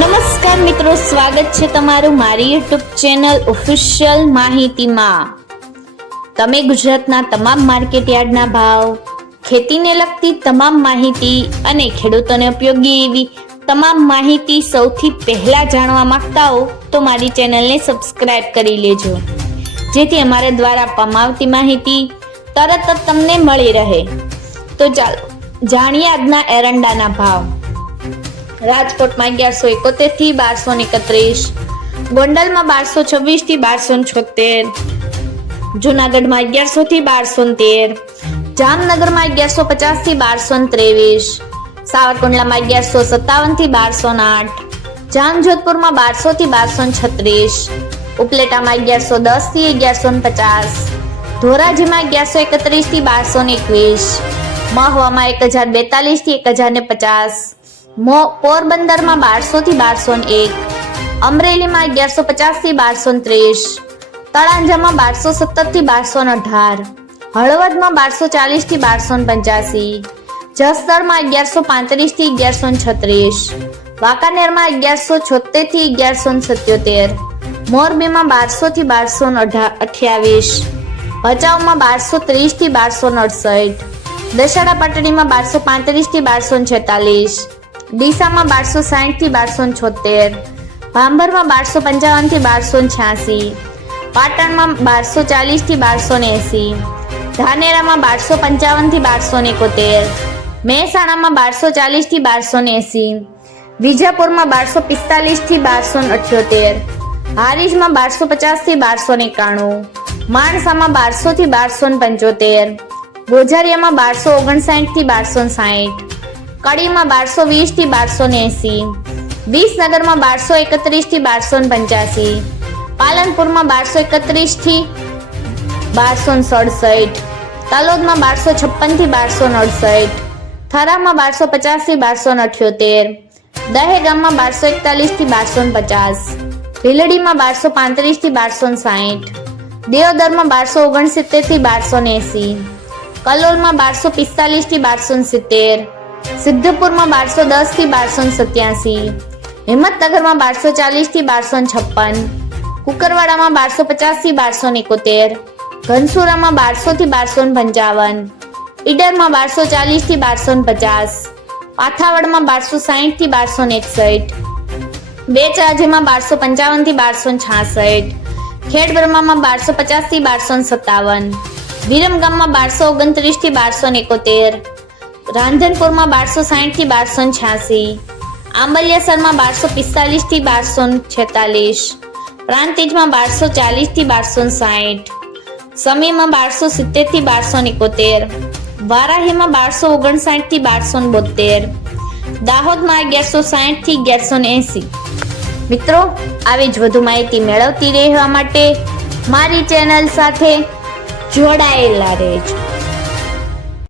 નમસ્કાર મિત્રો, સ્વાગત છે તમારું મારી યુટ્યુબ ચેનલ ઓફિશિયલ માહિતીમાં। તમે ગુજરાતના તમામ માર્કેટ યાર્ડના ભાવ, ખેતીને લગતી તમામ માહિતી અને ખેડૂતોને ઉપયોગી એવી તમામ માહિતી સૌથી પહેલા જાણવા માંગતા હો તો મારી ચેનલને સબસ્ક્રાઇબ કરી લેજો, જેથી અમારા દ્વારા આપવામાં આવતી માહિતી તરત જ તમને મળી રહે। તો ચાલો જાણીએ આજના એરંડાના ભાવ। રાજકોટ में 1171 थी 1231, गोंडल में 1226 थी 1276, जूनागढ़ में 1100 थी 1213, जामनगर में 1150 थी 1223, सावरकुंडला में 1157 थी 1208, जामजोधपुर में 1200 थी 1236, उपलेटा में 1110 थी 1150, धोराजी में 1131 थी 1221, महुआ में 1042 थी 1050, पोरबंदर में 1200 थी 1201, अमरेली में 1150 थी 1230, तळांजा में 1270 थी 1218, हळवद में 1240 थी 1285, जसदण में 1135 थी 1136, वांकानेर में 1176 थी 1177, मोरबी में 1200 थी 1228, भचाऊ में 1230 थी 1268, दशहरा पाटड़ी में 1235 थी 1246, डीसा में 1260 थी 1276, भांभर में 1255 थी 1286, पाटण में 1240 थी 1280, धानेरा में 1255 थी 1271, मेहसाणा में 1240 थी 1280, विजापुर में 1245 थी 1278, हारीज में 1250 थी 1291, माणसा में 1200 थी 1275, गोझरिया में 1259 थी 1260, कड़ी में 1220 थी 1280, विसनगर में 1231 थी 1285, पालनपुर में 1231 थी 1267, तलोद में 1256 थी 1269, थरा में 1250 थी 1278, दहेगाम में 1241 थी 1250, भीलड़ी में 1235 थी 1260, दियोदर में 1269 थी 1280, कलोल में 1245 थी 1270, सिद्धपुर में 1210 थी 1287, हिम्मतनगर में 1240 थी 1256, कुकरवाड़ा में 1250 थी 1271, घनसूरा में 1200 थी 1255, ईडर में 1240 थी 1250, पाथावड़ में 1260 थी 1261, बेचराजी में 1255 थी 1266, खेड़ब्रह्मा में 1250 थी 1257, विरमगाम में 1229 थी 1271, रांधनपुर में 1260 थी 1286, आंबलियासर में 1245 थी 1246, प्रांतिज में 1240 थी 1260, समी में 1270 थी 1271, वाराही में 1259 थी 1272, दाहोद में 1160 थी 1180। मित्रों, આવી જ વધુ માહિતી મેળવતી રહેવા માટે મારી ચેનલ સાથે જોડાયેલા રહેજો।